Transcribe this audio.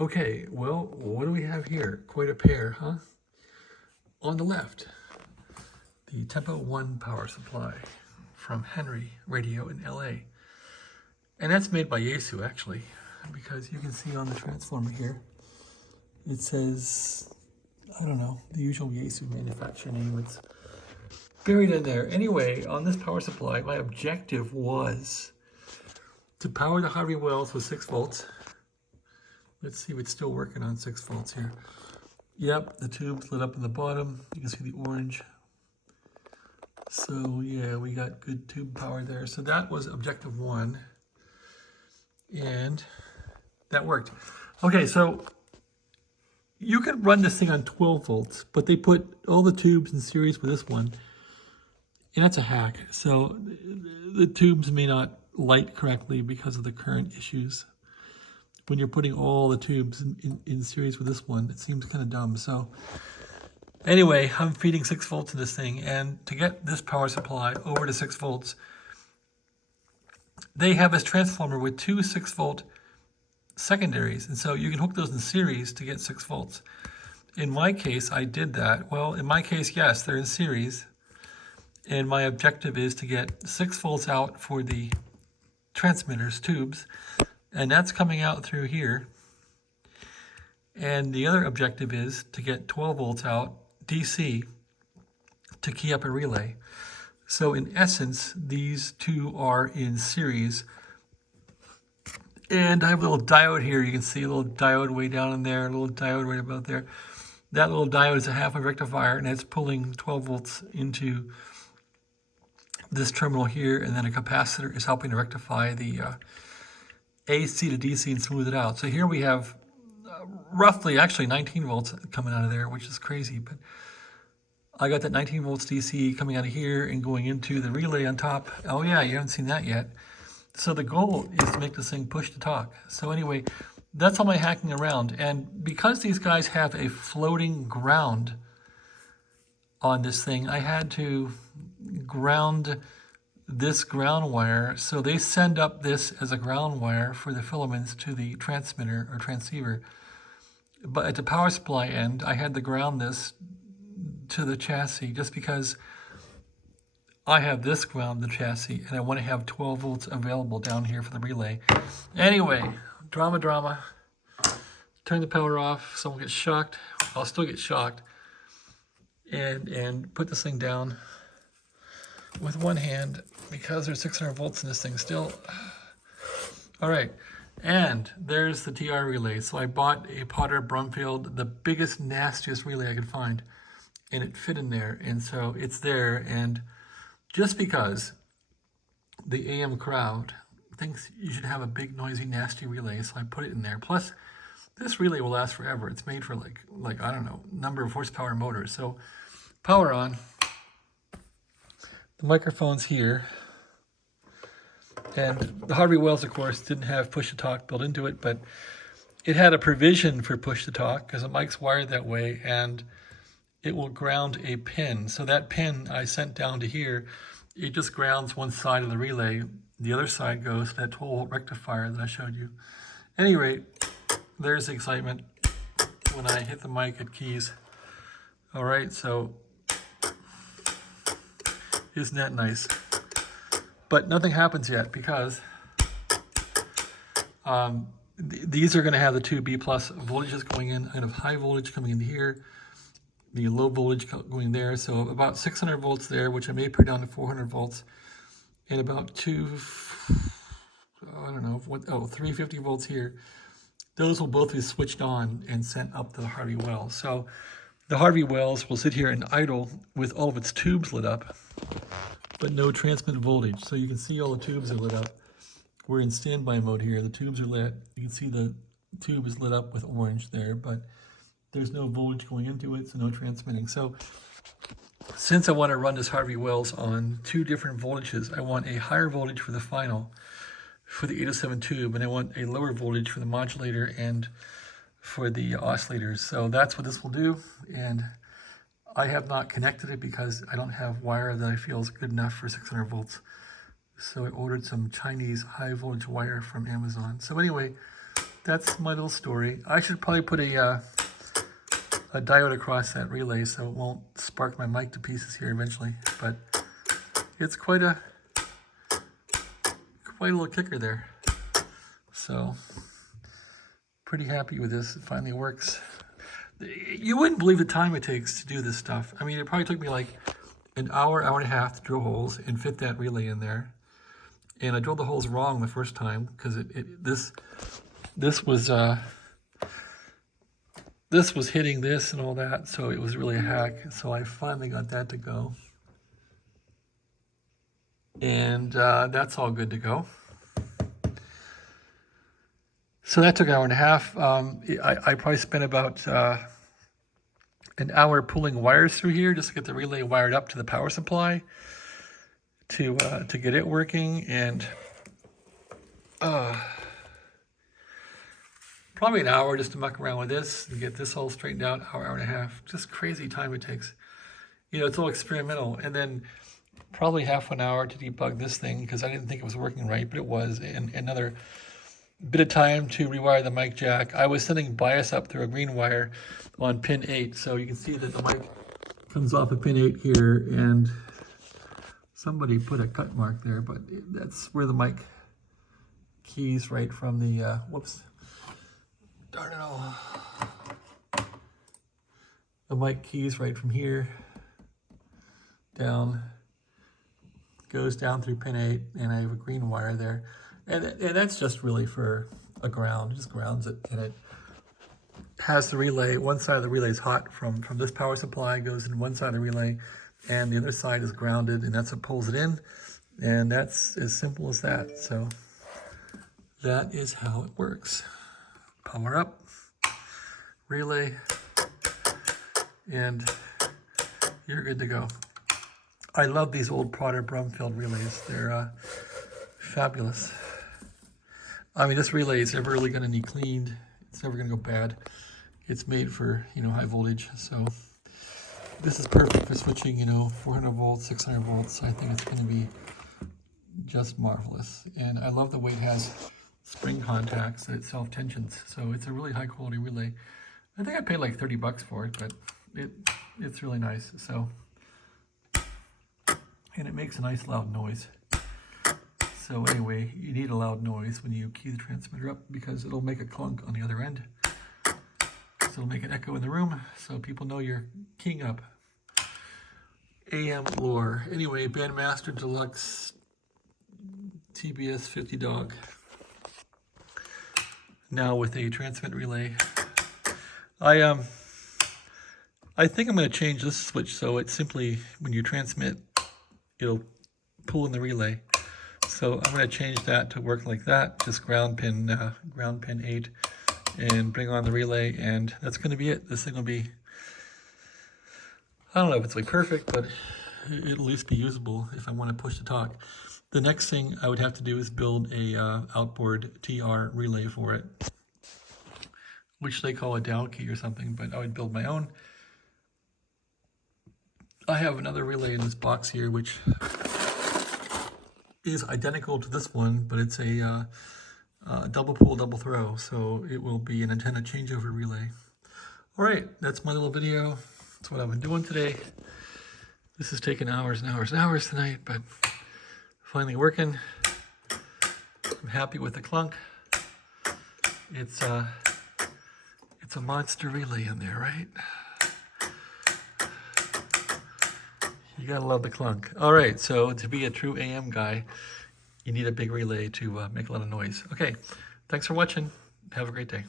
Okay, well, what do we have here? Quite a pair, huh? On the left, the Tempo 1 power supply from Henry Radio in LA. And that's made by Yaesu, actually, because you can see on the transformer here, it says, I don't know, the usual Yaesu manufacturer name. It's buried in there. Anyway, on this power supply, my objective was to power the Harvey Wells with 6 volts. Let's see if it's still working on 6 volts here. Yep, the tube's lit up in the bottom. You can see the orange. So yeah, we got good tube power there. So that was objective 1. And that worked. Okay, so you can run this thing on 12 volts, but they put all the tubes in series with this one. And that's a hack. So the tubes may not light correctly because of the current issues. When you're putting all the tubes in series with this one, it seems kind of dumb. So anyway, I'm feeding 6 volts in this thing, and to get this power supply over to 6 volts, they have this transformer with 2 6-volt secondaries, and so you can hook those in series to get 6 volts. In my case, I did that. Well, in my case, yes, they're in series, and my objective is to get 6 volts out for the transmitters, tubes, and that's coming out through here. And the other objective is to get 12 volts out DC to key up a relay. So in essence, these two are in series. And I have a little diode here. You can see a little diode way down in there, a little diode right about there. That little diode is a half-wave rectifier, and it's pulling 12 volts into this terminal here, and then a capacitor is helping to rectify the AC to DC and smooth it out. So here we have roughly, actually 19 volts coming out of there, which is crazy, but I got that 19 volts DC coming out of here and going into the relay on top. Oh yeah, you haven't seen that yet. So the goal is to make this thing push to talk. So anyway, that's all my hacking around. And because these guys have a floating ground on this thing, I had to ground this ground wire. So they send up this as a ground wire for the filaments to the transmitter or transceiver. But at the power supply end, I had to ground this to the chassis just because I have this ground the chassis and I want to have 12 volts available down here for the relay. Anyway, drama. Turn the power off, someone gets shocked. I'll still get shocked. And put this thing down with one hand because there's 600 volts in this thing still. All right, and there's the TR relay. So I bought a Potter Brumfield, the biggest, nastiest relay I could find, and it fit in there, and so it's there. And just because the AM crowd thinks you should have a big, noisy, nasty relay, so I put it in there. Plus, this relay will last forever. It's made for like I don't know, number of horsepower motors. So power on. The microphone's here. And the Harvey Wells, of course, didn't have push-to-talk built into it, but it had a provision for push-to-talk because the mic's wired that way, and it will ground a pin. So that pin I sent down to here, it just grounds one side of the relay. The other side goes to that 12-volt rectifier that I showed you. At any rate, there's the excitement when I hit the mic at keys. All right, so isn't that nice? But nothing happens yet because these are going to have the 2B plus voltages going in. I'm going to have high voltage coming in here, the low voltage going there. So about 600 volts there, which I may put down to 400 volts, and about 350 volts here. Those will both be switched on and sent up to the Harvey Wells. So the Harvey Wells will sit here and idle with all of its tubes lit up, but no transmit voltage. So you can see all the tubes are lit up. We're in standby mode here. The tubes are lit. You can see the tube is lit up with orange there, but there's no voltage going into it, so no transmitting. So since I want to run this Harvey Wells on 2 different voltages, I want a higher voltage for the final, for the 807 tube, and I want a lower voltage for the modulator and for the oscillators. So that's what this will do, and I have not connected it because I don't have wire that I feel is good enough for 600 volts. So I ordered some Chinese high voltage wire from Amazon. So anyway, that's my little story. I should probably put a diode across that relay so it won't spark my mic to pieces here eventually. But it's quite a little kicker there. So pretty happy with this. It finally works. You wouldn't believe the time it takes to do this stuff. I mean, it probably took me like an hour, hour and a half to drill holes and fit that relay in there. And I drilled the holes wrong the first time because this was hitting this and all that, so it was really a hack. So I finally got that to go. And that's all good to go. So that took an hour and a half. I probably spent about an hour pulling wires through here just to get the relay wired up to the power supply to get it working, and probably an hour just to muck around with this and get this all straightened out. Hour and a half. Just crazy time it takes. You know, it's all experimental. And then probably half an hour to debug this thing because I didn't think it was working right, but it was. And another bit of time to rewire the mic jack. I was sending bias up through a green wire on pin 8, so you can see that the mic comes off of pin 8 here, and somebody put a cut mark there, but that's where the mic keys right from the, whoops, darn it all. The mic keys right from here down, goes down through pin 8, and I have a green wire there. And that's just really for a ground. It just grounds it, and it has the relay. One side of the relay is hot from this power supply, goes in one side of the relay, and the other side is grounded, and that's what pulls it in. And that's as simple as that. So that is how it works. Power up, relay, and you're good to go. I love these old Potter Brumfield relays. They're fabulous. I mean, this relay is never really going to need cleaned. It's never going to go bad. It's made for, you know, high voltage. So this is perfect for switching, you know, 400 volts, 600 volts. I think it's going to be just marvelous. And I love the way it has spring contacts that it self-tensions. So it's a really high quality relay. I think I paid like 30 bucks for it, but it's really nice. So, and it makes a nice loud noise. So anyway, you need a loud noise when you key the transmitter up because it'll make a clunk on the other end. So it'll make an echo in the room so people know you're keying up. AM lore. Anyway, Bandmaster Deluxe TBS-50 dog. Now with a transmit relay. I think I'm going to change this switch so it simply, when you transmit, it'll pull in the relay. So I'm going to change that to work like that. Just ground pin 8, and bring on the relay, and that's going to be it. This thing will be, I don't know if it's like perfect, but it'll at least be usable if I want to push to talk. The next thing I would have to do is build a outboard TR relay for it, which they call a Dow key or something, but I would build my own. I have another relay in this box here, which is identical to this one, but it's a double pull, double throw, so it will be an antenna changeover relay. All right, that's my little video. That's what I've been doing today. This has taken hours and hours and hours tonight, but finally working. I'm happy with the clunk. It's a monster relay in there, right? You gotta love the clunk. All right, so to be a true AM guy, you need a big relay to make a lot of noise. Okay, thanks for watching. Have a great day.